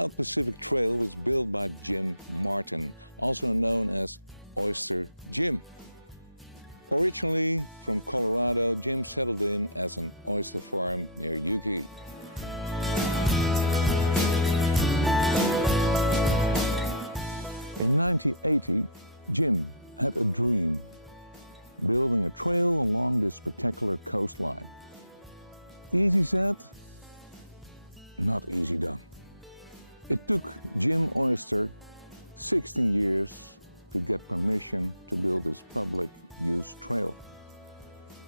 South Pacific Trail was built by Jim Martin, also known as Oyster Jim. Originally from Colorado, Jim settled in as an oyster farm near Yuki. In 1980, Jim had a dream, building a trail along this spectacular coastline. Easy said, not easy done. It took Jim Oyster 16 years to get permission to build this public use trail.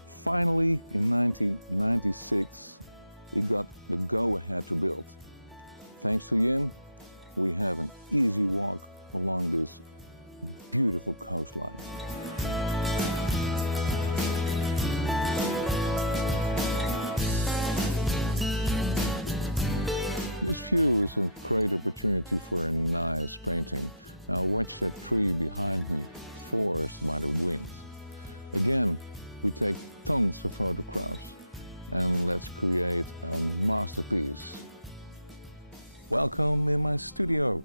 Finally, in 1996, he got the go-ahead to build. Thanks to Jim, we have an easy walk along this beautiful coastline. This view is a great opportunity for a nice painting. Now watch that tree behind me, forced by the wind. Again, we take tons of photographs and let's create a masterpiece. Welcome in my studio.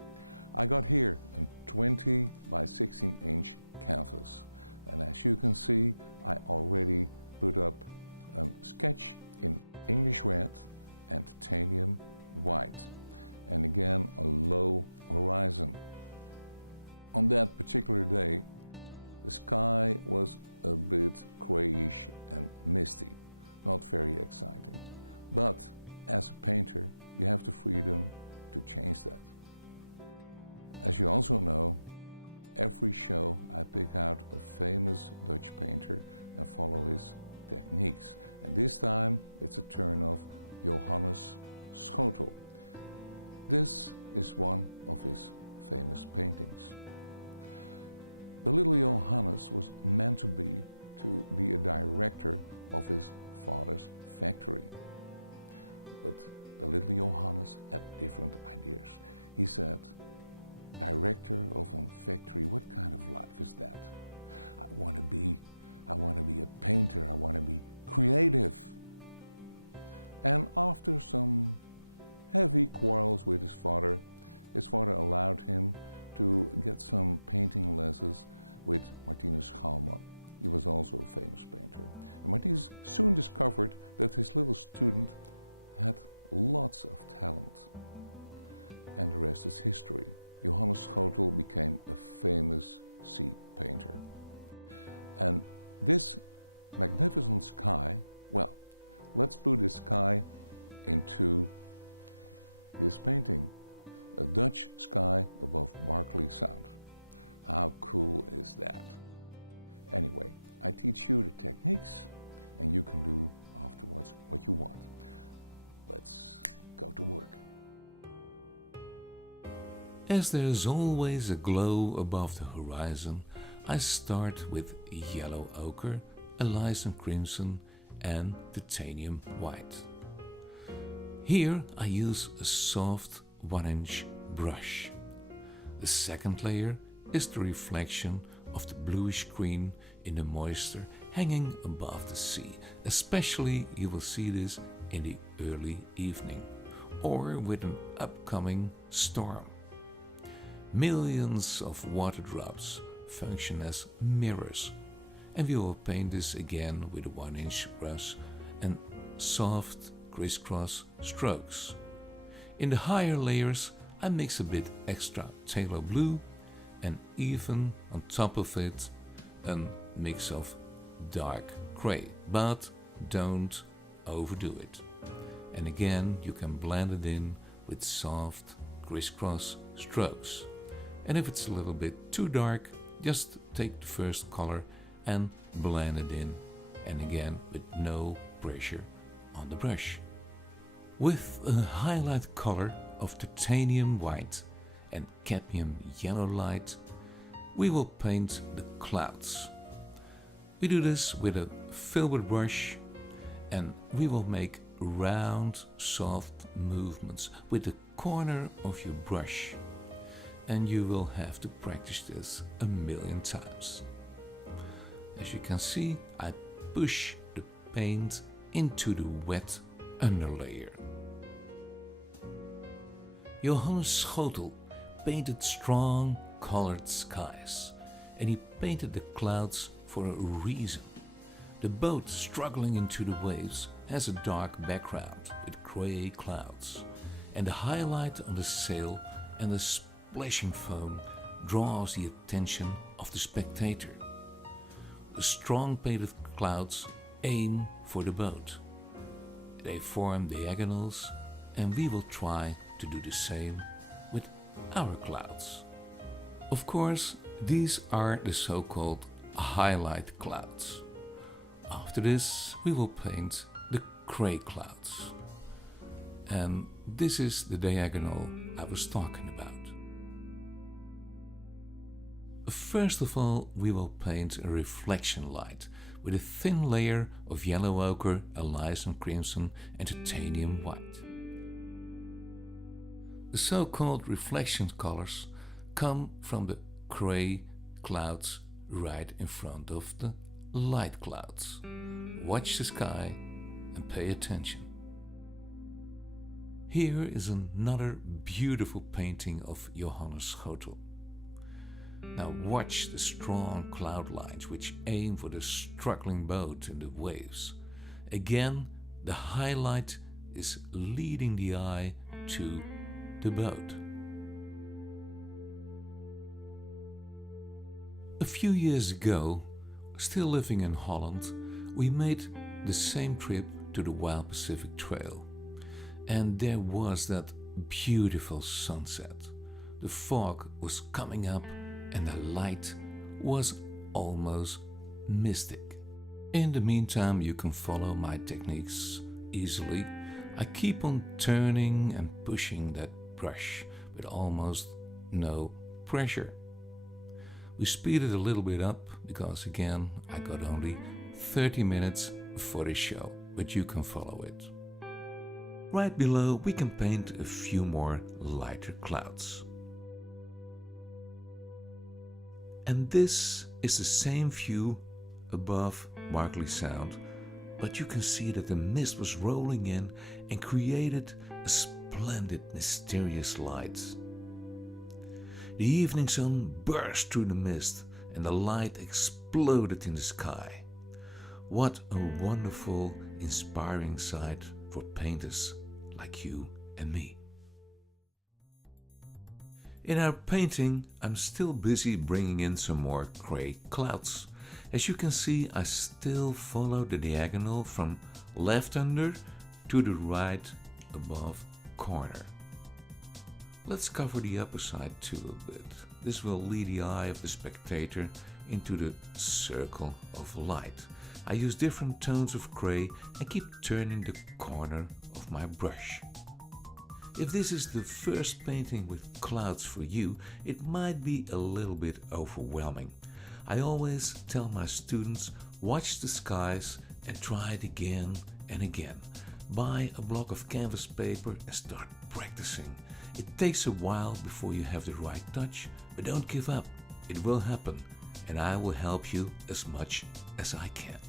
I got here a 20 by 16 inch canvas. And as you can see, I already put up a sketch in English red and titanium white. And again, a low horizon. On that particular day, the sky was a bit grayish and misty. Not very exciting. But as a painter, you have the freedom to change that. As you also know, every show I pick out a famous Dutch painter and follow his techniques. And this time it's a turn of Johannes Schutte. This is one of his famous paintings. The little Johannes was meant to be a director of his father's factory. But the little Johannes had different ideas. He said, director of a factory, what kind of life is that? I want to be a painter, I want to be creative. And after some heavy quarrels with his father allowed him to get some painting lessons with Martinus Schaumann. He was also a famous painter. And Martinus soon discovered that his little student had lots of talent. And the rest is history. Johannes Schutte became a famous sea painter. And this magnificent sky, well, let's put the sky into this painting. A Dutch sky above Berkeley Sound. How cool is that? Anyway, I teach you the techniques and you can do afterwards what you want. Let's go to work. As there is always a glow above the horizon, I start with yellow ochre, Alizarin crimson and titanium white. Here I use a soft 1-inch brush. The second layer is the reflection of the bluish green in the moisture hanging above the sea. Especially you will see this in the early evening or with an upcoming storm. Millions of water drops function as mirrors, and we will paint this again with a 1-inch brush and soft crisscross strokes. In the higher layers I mix a bit extra phthalo blue and even on top of it a mix of dark grey, but don't overdo it. And again you can blend it in with soft crisscross strokes. And if it's a little bit too dark, just take the first color and blend it in, and again with no pressure on the brush. With a highlight color of titanium white and cadmium yellow light, we will paint the clouds. We do this with a filbert brush and we will make round, soft movements with the corner of your brush. And you will have to practice this a million times. As you can see, I push the paint into the wet underlayer. Johannes Schutte painted strong colored skies, and he painted the clouds for a reason. The boat struggling into the waves has a dark background with grey clouds, and the highlight on the sail and the splashing foam draws the attention of the spectator. The strong painted clouds aim for the boat. They form diagonals, and we will try to do the same with our clouds. Of course, these are the so-called highlight clouds. After this, we will paint the grey clouds. And this is the diagonal I was talking about. First of all, we will paint a reflection light with a thin layer of yellow ochre, alizarin crimson and titanium white. The so-called reflection colors come from the grey clouds right in front of the light clouds. Watch the sky and pay attention. Here is another beautiful painting of Johannes Schutte. Now watch the strong cloud lines which aim for the struggling boat in the waves. Again, the highlight is leading the eye to the boat. A few years ago, still living in Holland, we made the same trip to the Wild Pacific Trail. And there was that beautiful sunset. The fog was coming up and the light was almost mystic. In the meantime, you can follow my techniques easily. I keep on turning and pushing that brush with almost no pressure. We speed it a little bit up because again I got only 30 minutes for this show, but you can follow it. Right below we can paint a few more lighter clouds. And this is the same view above Barkley Sound, but you can see that the mist was rolling in and created a splendid mysterious light. The evening sun burst through the mist and the light exploded in the sky. What a wonderful, inspiring sight for painters like you and me. In our painting, I'm still busy bringing in some more grey clouds. As you can see, I still follow the diagonal from left under to the right above corner. Let's cover the upper side too a bit. This will lead the eye of the spectator into the circle of light. I use different tones of grey and keep turning the corner of my brush. If this is the first painting with clouds for you, it might be a little bit overwhelming. I always tell my students, watch the skies and try it again and again. Buy a block of canvas paper and start practicing. It takes a while before you have the right touch, but don't give up. It will happen, and I will help you as much as I can.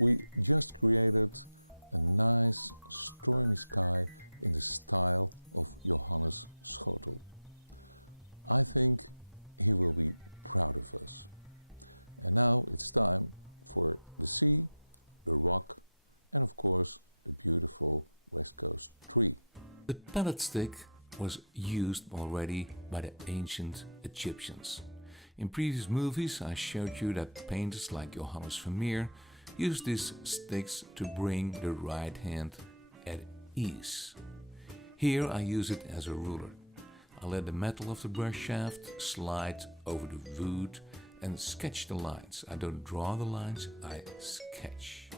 We just created a nice stormy sky in the style of Johannes Schutte. I think he will be proud of us. And now it's time for the sea, the rock, and of course the beautiful West Coast tree. The palette stick was used already by the ancient Egyptians. In previous movies I showed you that painters like Johannes Vermeer used these sticks to bring the right hand at ease. Here I use it as a ruler. I let the metal of the brush shaft slide over the wood and sketch the lines. I don't draw the lines, I sketch.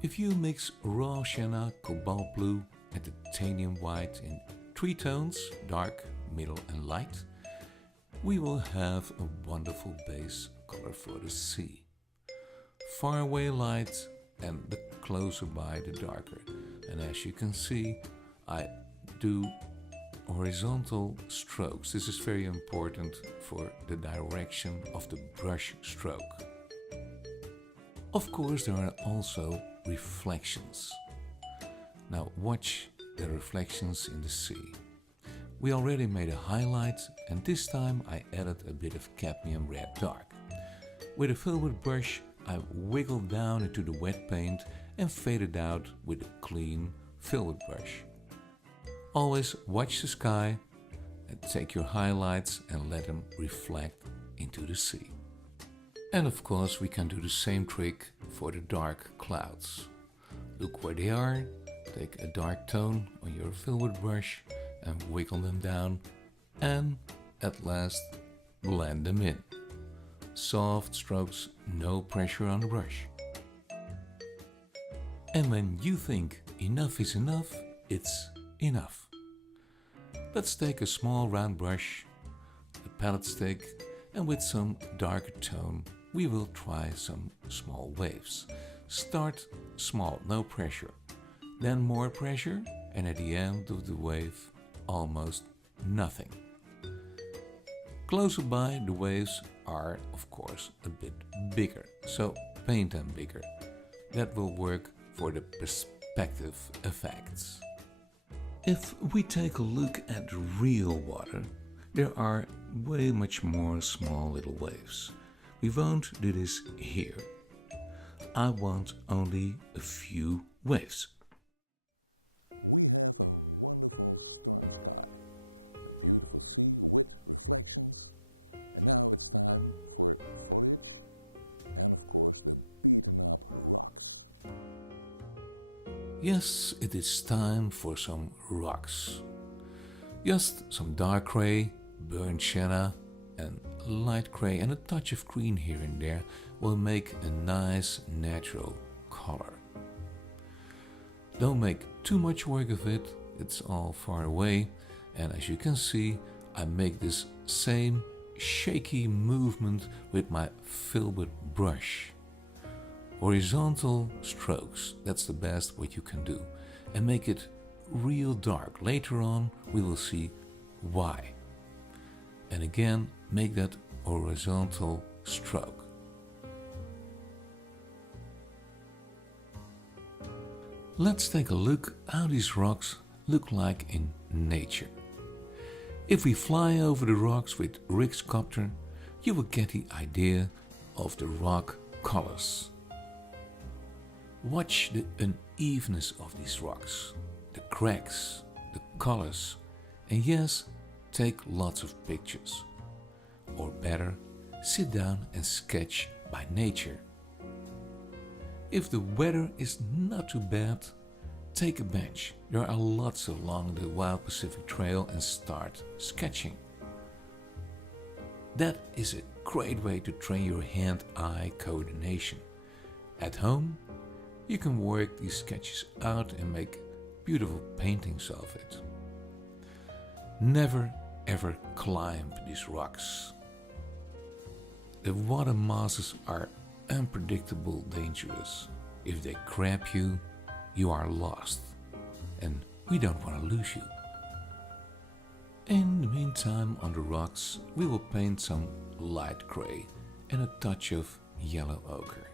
If you mix raw sienna, cobalt blue and titanium white in 3 tones, dark, middle and light, we will have a wonderful base color for the sea. Far away light and the closer by the darker. And as you can see, I do horizontal strokes. This is very important for the direction of the brush stroke. Of course, there are also reflections. Now watch the reflections in the sea. We already made a highlight, and this time I added a bit of cadmium red dark. With a filbert brush I wiggled down into the wet paint and faded out with a clean filbert brush. Always watch the sky and take your highlights and let them reflect into the sea. And of course we can do the same trick for the dark clouds. Look where they are, take a dark tone on your filbert brush and wiggle them down, and at last blend them in. Soft strokes, no pressure on the brush. And when you think enough is enough, it's enough. Let's take a small round brush, a palette stick, and with some darker tone we will try some small waves. Start small, no pressure, then more pressure, and at the end of the wave almost nothing. Closer by, the waves are of course a bit bigger, so paint them bigger. That will work for the perspective effects. If we take a look at real water, there are way much more small little waves. We won't do this here. I want only a few waves. We have a wonderful storm sky, a beautiful sea with reflections, and now it's time for foliage and of course the beaten up rocks. Yes, it is time for some rocks. Just some dark grey, burnt sienna and light grey and a touch of green here and there will make a nice natural color. Don't make too much work of it, it's all far away, and as you can see I make this same shaky movement with my filbert brush. Horizontal strokes, that's the best what you can do, and make it real dark. Later on we will see why. And again make that horizontal stroke. Let's take a look how these rocks look like in nature. If we fly over the rocks with Rick's copter, you will get the idea of the rock colors. Watch the unevenness of these rocks, the cracks, the colors, and yes, take lots of pictures. Or better, sit down and sketch by nature. If the weather is not too bad, take a bench. There are lots along the Wild Pacific Trail and start sketching. That is a great way to train your hand-eye coordination. At home, you can work these sketches out and make beautiful paintings of it. Never ever climb these rocks. The water masses are unpredictable, dangerous. If they grab you, you are lost, and we don't want to lose you. In the meantime, on the rocks we will paint some light grey and a touch of yellow ochre.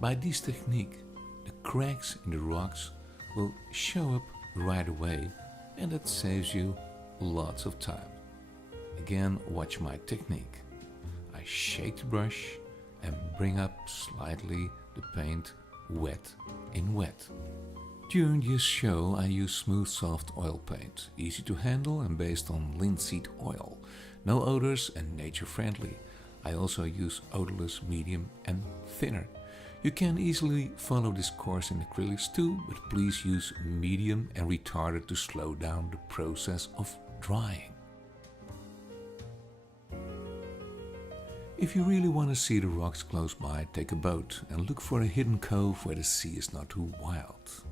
By this technique, the cracks in the rocks will show up right away, and that saves you lots of time. Again, watch my technique. I shake the brush and bring up slightly the paint wet in wet. During this show I use smooth soft oil paint, easy to handle and based on linseed oil. No odors and nature friendly. I also use odorless, medium and thinner. You can easily follow this course in acrylics too, but please use medium and retarder to slow down the process of drying. If you really want to see the rocks close by, take a boat and look for a hidden cove where the sea is not too wild.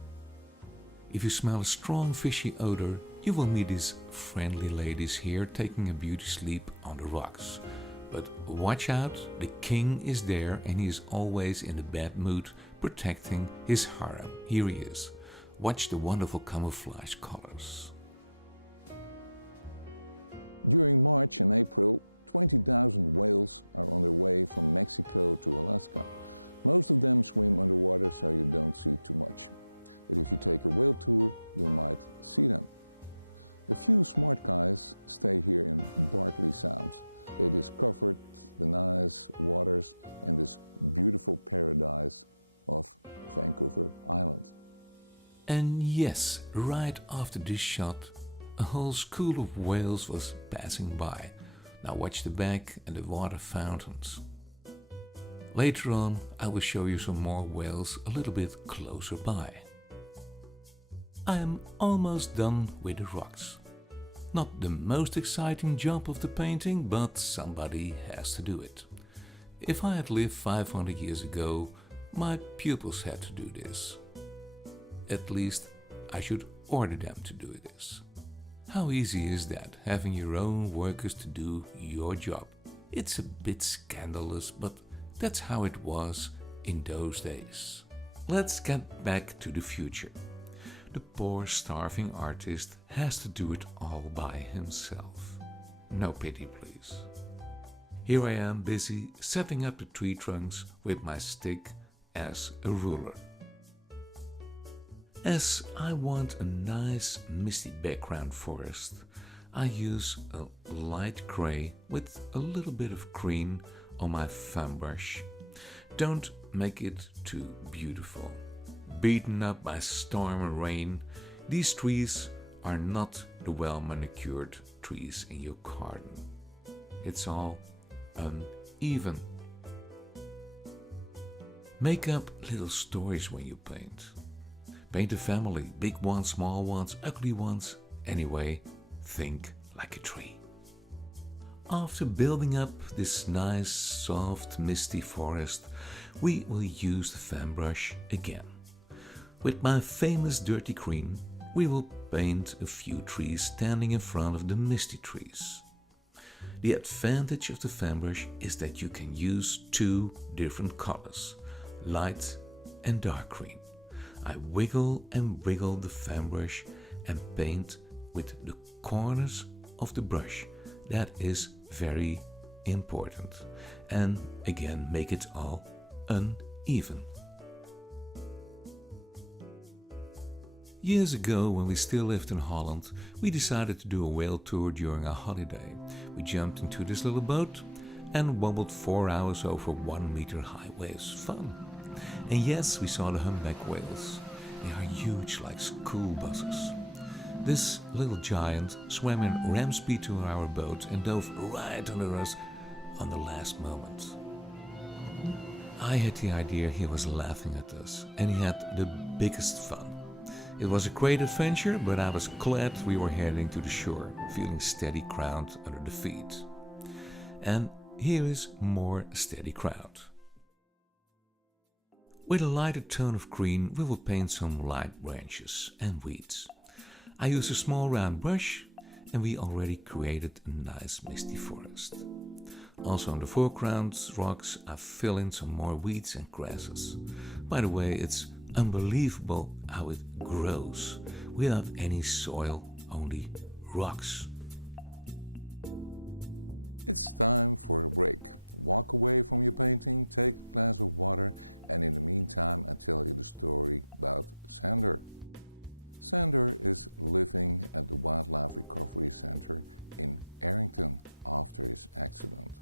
If you smell a strong fishy odor, you will meet these friendly ladies here taking a beauty sleep on the rocks. But watch out, the king is there and he is always in a bad mood protecting his harem. Here he is. Watch the wonderful camouflage colors. During March and April, 20,000 whales are on their way from Mexico to Alaska. Most of them swim underwater, so you don't see too much. But if you take a whale tour, you might see them. A few smart guys stay here in Barkley Sound. They discovered the nice waters and this beautiful paradise of Vancouver Island. And yes, right after this shot, a whole school of whales was passing by. Now watch the back and the water fountains. Later on, I will show you some more whales a little bit closer by. I am almost done with the rocks. Not the most exciting job of the painting, but somebody has to do it. If I had lived 500 years ago, my pupils had to do this. At least I should order them to do this. How easy is that, having your own workers to do your job? It's a bit scandalous, but that's how it was in those days. Let's get back to the future. The poor starving artist has to do it all by himself. No pity, please. Here I am busy setting up the tree trunks with my stick as a ruler. As I want a nice misty background forest, I use a light gray with a little bit of green on my fan brush. Don't make it too beautiful. Beaten up by storm and rain, these trees are not the well-manicured trees in your garden. It's all uneven. Make up little stories when you paint. Paint a family, big ones, small ones, ugly ones. Anyway, think like a tree. After building up this nice, soft, misty forest, we will use the fan brush again. With my famous dirty green, we will paint a few trees standing in front of the misty trees. The advantage of the fan brush is that you can use two different colors, light and dark green. I wiggle and wiggle the fan brush and paint with the corners of the brush. That is very important. And again, make it all uneven. Years ago, when we still lived in Holland, we decided to do a whale tour during our holiday. We jumped into this little boat and wobbled 4 hours over 1 meter high waves. Fun! And yes, we saw the humpback whales. They are huge, like school buses. This little giant swam in ram speed to our boat and dove right under us on the last moment. I had the idea he was laughing at us, and he had the biggest fun. It was a great adventure, but I was glad we were heading to the shore, feeling steady ground under the feet. And here is more steady ground. With a lighter tone of green, we will paint some light branches and weeds. I use a small round brush, and we already created a nice misty forest. Also in the foreground rocks, I fill in some more weeds and grasses. By the way, it's unbelievable how it grows without any soil, only rocks. It's time for a break. Walk away from your painting, take a glass of water, and in the meantime I tell you the story about Sandor. Sandor is living at the Wildlife Recovery Center in Errington after his accident.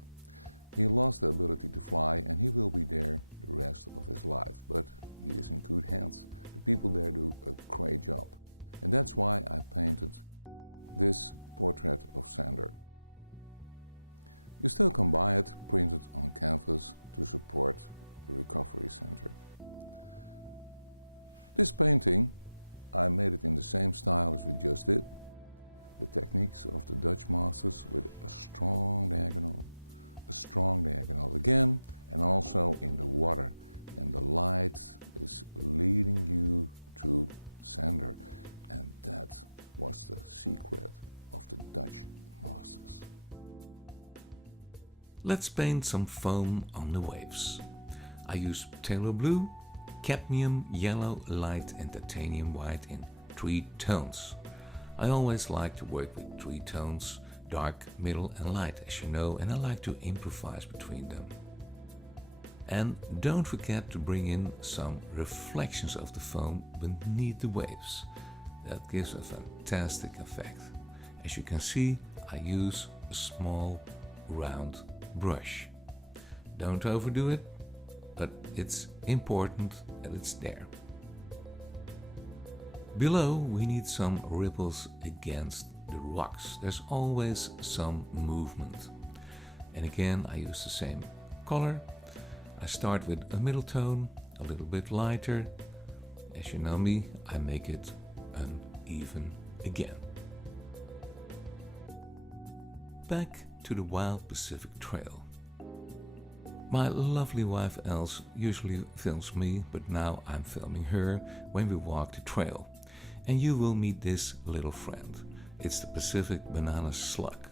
He lost the ability to fly and he will be there the rest of his life, but he is in good hands. The people there do a great job. And that's why I painted this portrait of Sandor. You still can buy it printed on canvas to support the recovery center. This painting, I made it in the same style as we just did. The techniques of the Dutch masters with a strong diagonal again, and also in the water. And the light is leading you to Sandor. And that was the secret of the Dutch masters. Let's paint some foam on the waves. I use Pthalo blue, cadmium yellow, light and titanium white in 3 tones. I always like to work with 3 tones, dark, middle and light, as you know, and I like to improvise between them. And don't forget to bring in some reflections of the foam beneath the waves. That gives a fantastic effect. As you can see, I use a small round brush. Don't overdo it, but it's important that it's there. Below we need some ripples against the rocks. There's always some movement. And again I use the same color. I start with a middle tone, a little bit lighter. As you know me, I make it uneven again. Back to the wild Pacific Trail. My lovely wife Els usually films me, but now I'm filming her when we walk the trail. And you will meet this little friend. It's the Pacific banana slug.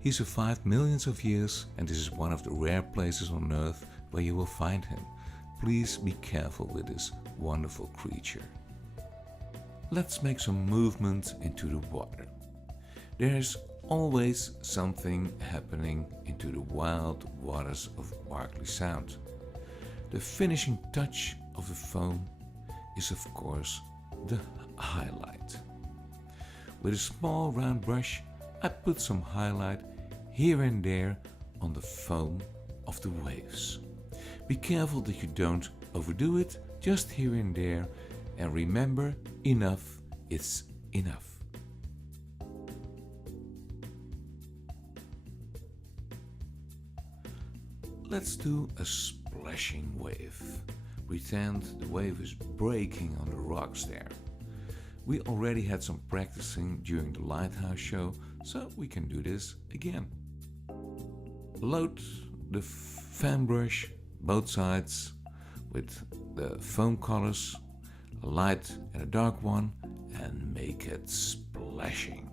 He survived millions of years, and this is one of the rare places on Earth where you will find him. Please be careful with this wonderful creature. Let's make some movement into the water. There's always something happening into the wild waters of Barkley Sound. The finishing touch of the foam is of course the highlight. With a small round brush I put some highlight here and there on the foam of the waves. Be careful that you don't overdo it, just here and there, and remember, enough is enough. Let's do a splashing wave. Pretend the wave is breaking on the rocks there. We already had some practicing during the lighthouse show, so we can do this again. Load the fan brush both sides with the foam colors, a light and a dark one, and make it splashing.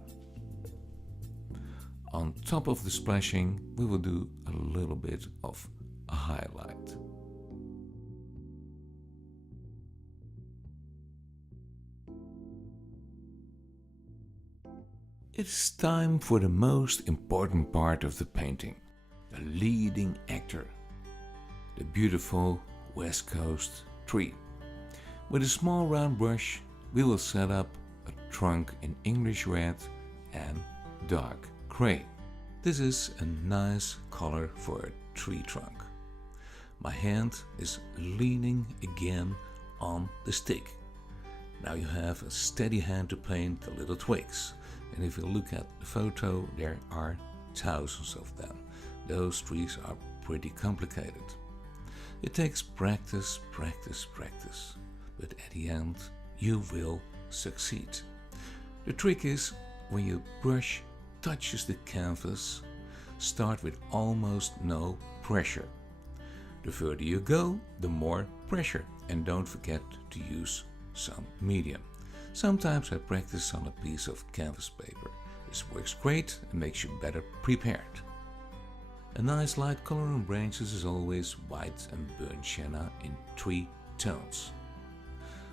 On top of the splashing, we will do a little bit of a highlight. It's time for the most important part of the painting, the leading actor, the beautiful West Coast tree. With a small round brush, we will set up a trunk in English red and dark gray. This is a nice color for a tree trunk. My hand is leaning again on the stick. Now you have a steady hand to paint the little twigs. And if you look at the photo, there are thousands of them. Those trees are pretty complicated. It takes practice, practice, practice. But at the end, you will succeed. The trick is, when your brush touches the canvas, start with almost no pressure. The further you go, the more pressure. And don't forget to use some medium. Sometimes I practice on a piece of canvas paper. This works great and makes you better prepared. A nice light color on branches is always white and burnt sienna in 3 tones.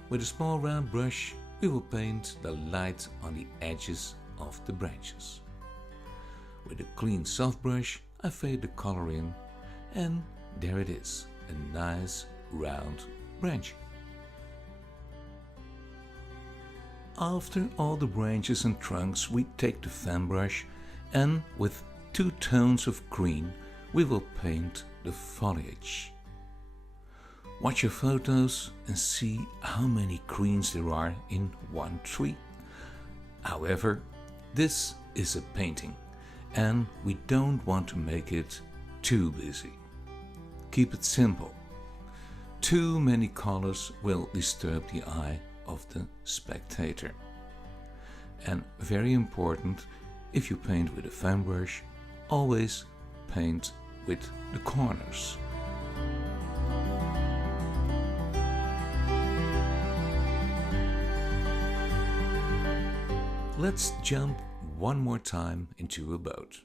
With a small round brush, we will paint the light on the edges of the branches. With a clean soft brush, I fade the color in, and there it is, a nice round branch. After all the branches and trunks, we take the fan brush and with 2 tones of green we will paint the foliage. Watch your photos and see how many greens there are in one tree. However, this is a painting and we don't want to make it too busy. Keep it simple. Too many colors will disturb the eye of the spectator. And very important, if you paint with a fan brush, always paint with the corners. Let's jump one more time into a boat.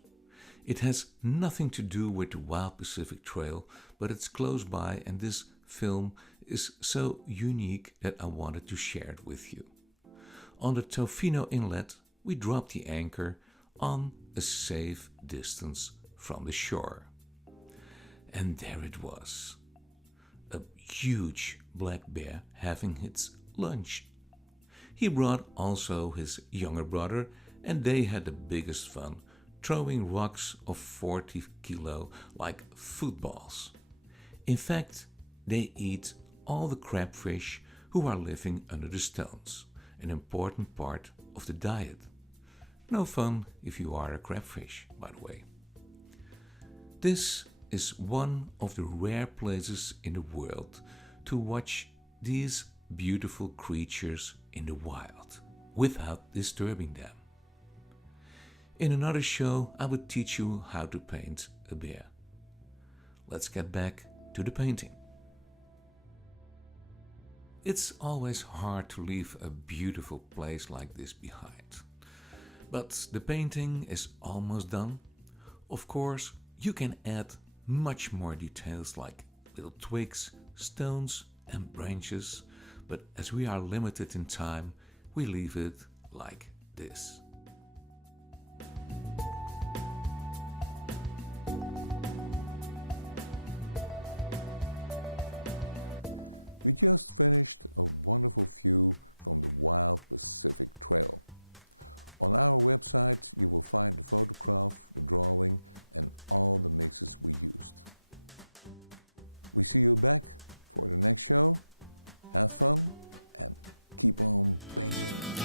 It has nothing to do with the wild Pacific Trail, but it's close by, and this film is so unique that I wanted to share it with you. On the Tofino Inlet, we dropped the anchor on a safe distance from the shore. And there it was, a huge black bear having its lunch. He brought also his younger brother, and they had the biggest fun, throwing rocks of 40 kilo like footballs. In fact, they eat all the crabfish who are living under the stones, an important part of the diet. No fun if you are a crabfish, by the way. This is one of the rare places in the world to watch these beautiful creatures in the wild without disturbing them. In another show, I will teach you how to paint a bear. Let's get back to the painting. It's always hard to leave a beautiful place like this behind. But the painting is almost done. Of course, you can add much more details like little twigs, stones and branches, but as we are limited in time, we leave it like this. We just finished a wonderful view from the wild Pacific Trail. On our website you will find the photograph, the drawing and all the mixes we used. We see you back for the next show. Have fun and keep on painting.